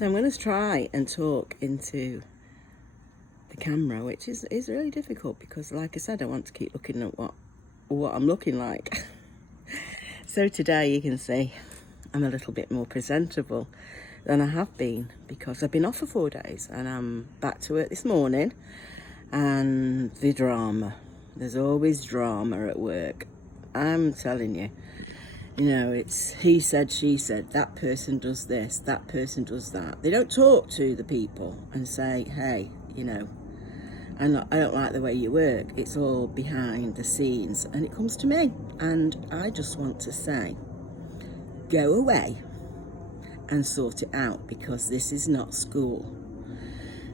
So I'm going to try and talk into the camera, which is really difficult because, like I said, I want to keep looking at what I'm looking like. So today you can see I'm a little bit more presentable than I have been because I've been off for 4 days and I'm back to work this morning. And the drama, there's always drama at work. I'm telling you. You know, it's he said, she said, that person does this, that person does that. They don't talk to the people and say, hey, you know, I don't like the way you work. It's all behind the scenes. And it comes to me. And I just want to say, go away and sort it out because this is not school.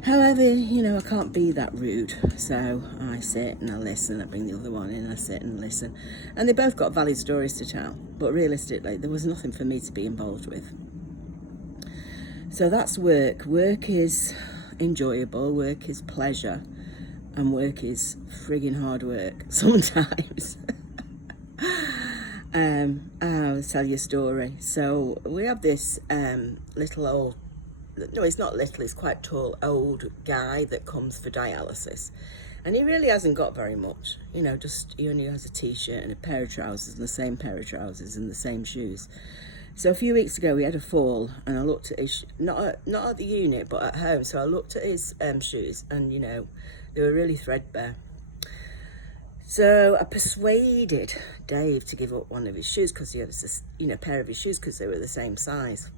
However, you know, I can't be that rude, so I sit and I listen, I bring the other one in, I sit and listen. And they both got valid stories to tell, but realistically, there was nothing for me to be involved with. So that's work. Work is enjoyable, work is pleasure, and work is frigging hard work sometimes. I'll tell you a story. So we have this little old, no, he's not little, he's quite tall, old guy that comes for dialysis. And he really hasn't got very much, you know, just he only has a t-shirt and a pair of trousers and the same pair of trousers and the same shoes. So a few weeks ago he had a fall and I looked at his, not at the unit, but at home. So I looked at his shoes and, you know, they were really threadbare. So I persuaded Dave to give up one of his shoes because he had a pair of his shoes because they were the same size.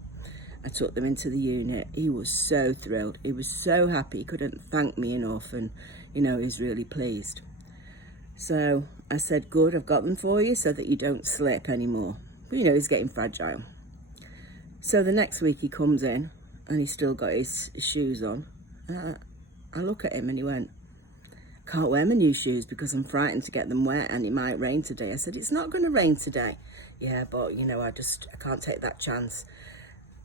I took them into the unit. He was so thrilled. He was so happy. He couldn't thank me enough and, you know, he's really pleased. So I said, good, I've got them for you so that you don't slip anymore. But, you know, he's getting fragile. So the next week he comes in and he's still got his shoes on. I look at him and he went, can't wear my new shoes because I'm frightened to get them wet and it might rain today. I said, it's not going to rain today. Yeah, but, you know, I can't take that chance.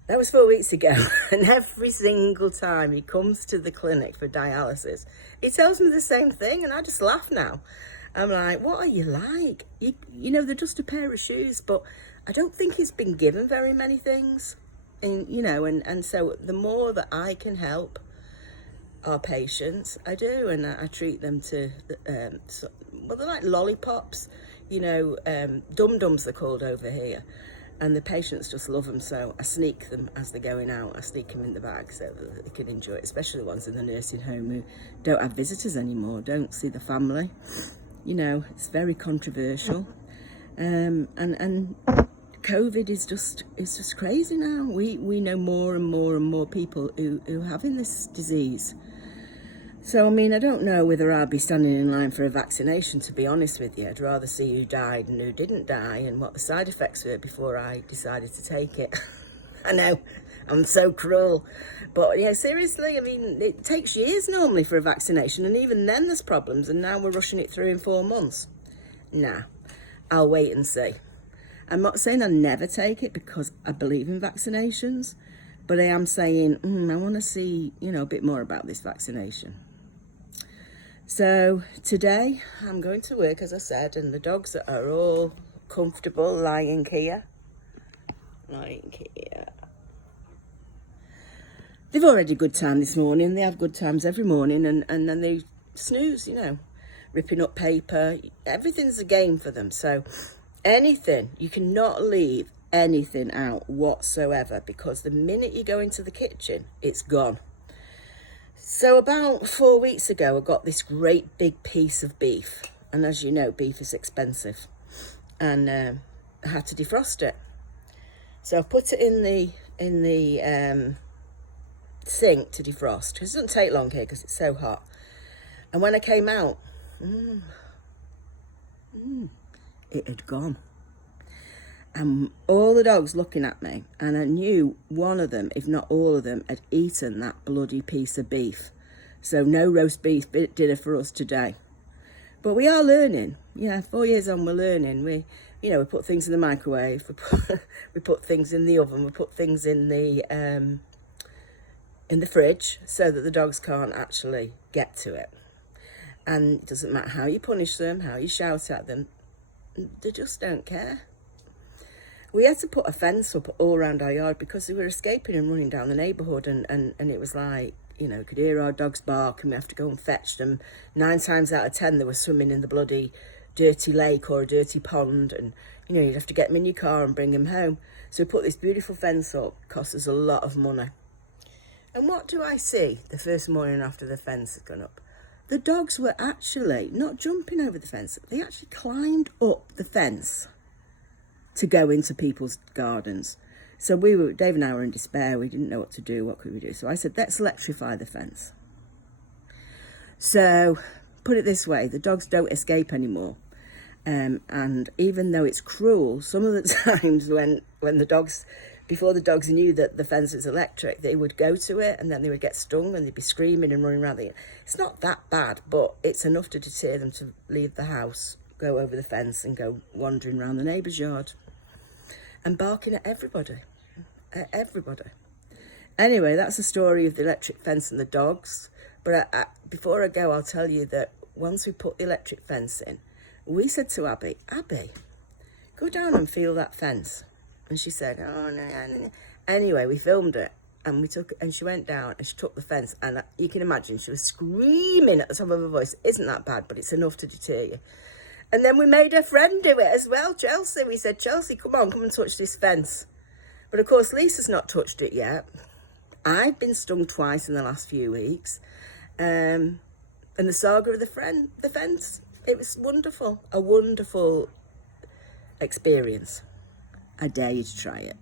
That was 4 weeks ago, and every single time he comes to the clinic for dialysis, he tells me the same thing, and I just laugh now. I'm like, what are you like? You know, they're just a pair of shoes, but I don't think he's been given very many things. And, you know, and so the more that I can help our patients, I do, and I treat them to, well, they're like lollipops, you know, dum-dums they're called over here. And the patients just love them, so I sneak them as they're going out. I sneak them in the bag so that they can enjoy it, especially the ones in the nursing home who don't have visitors anymore, don't see the family. You know, it's very controversial. And COVID is just crazy now. We know more and more people who are having this disease. So, I mean, I don't know whether I'll be standing in line for a vaccination, to be honest with you. I'd rather see who died and who didn't die and what the side effects were before I decided to take it. I know, I'm so cruel. But, yeah, seriously, I mean, it takes years normally for a vaccination, and even then there's problems, and now we're rushing it through in 4 months. Nah, I'll wait and see. I'm not saying I'll never take it because I believe in vaccinations, but I am saying, I want to see, you know, a bit more about this vaccination. So today I'm going to work, as I said, and the dogs are all comfortable lying here. They've already had a good time this morning. They have good times every morning, and then they snooze, you know, ripping up paper. Everything's a game for them. So anything, you cannot leave anything out whatsoever because the minute you go into the kitchen, it's gone. So about 4 weeks ago, I got this great big piece of beef. And as you know, beef is expensive. And I had to defrost it. So I put it in the sink to defrost. It doesn't take long here because it's so hot. And when I came out, it had gone. And all the dogs looking at me, and I knew one of them, if not all of them, had eaten that bloody piece of beef. So no roast beef dinner for us today. But we are learning. Yeah, 4 years on, we're learning. We put things in the microwave, we put things in the oven, we put things in the fridge so that the dogs can't actually get to it. And it doesn't matter how you punish them, how you shout at them, they just don't care. we had to put a fence up all around our yard because they were escaping and running down the neighbourhood, and it was like, you know, could hear our dogs bark and we have to go and fetch them. 9 times out of 10 they were swimming in the bloody dirty lake or a dirty pond, and you know, you'd have to get them in your car and bring them home. So we put this beautiful fence up. It cost us a lot of money. And what do I see the first morning after the fence had gone up? The dogs were actually not jumping over the fence. They actually climbed up the fence to go into people's gardens. So Dave and I were in despair. We didn't know what to do. What could we do? So I said, let's electrify the fence. So put it this way, the dogs don't escape anymore. And even though it's cruel, some of the times when the dogs, before the dogs knew that the fence was electric, they would go to it and then they would get stung and they'd be screaming and running around. It's not that bad, but it's enough to deter them to leave the house, go over the fence and go wandering around the neighbour's yard and barking at everybody. Anyway, that's the story of the electric fence and the dogs. But before I go, I'll tell you that once we put the electric fence in, we said to Abby, go down and feel that fence. And she said, oh, no. Anyway, we filmed it and she went down and she took the fence, and you can imagine she was screaming at the top of her voice. Isn't that bad? But it's enough to deter you. And then we made her friend do it as well, Chelsea. We said, Chelsea, come and touch this fence. But of course, Lisa's not touched it yet. I've been stung twice in the last few weeks. And the saga of the fence, it was wonderful. A wonderful experience. I dare you to try it.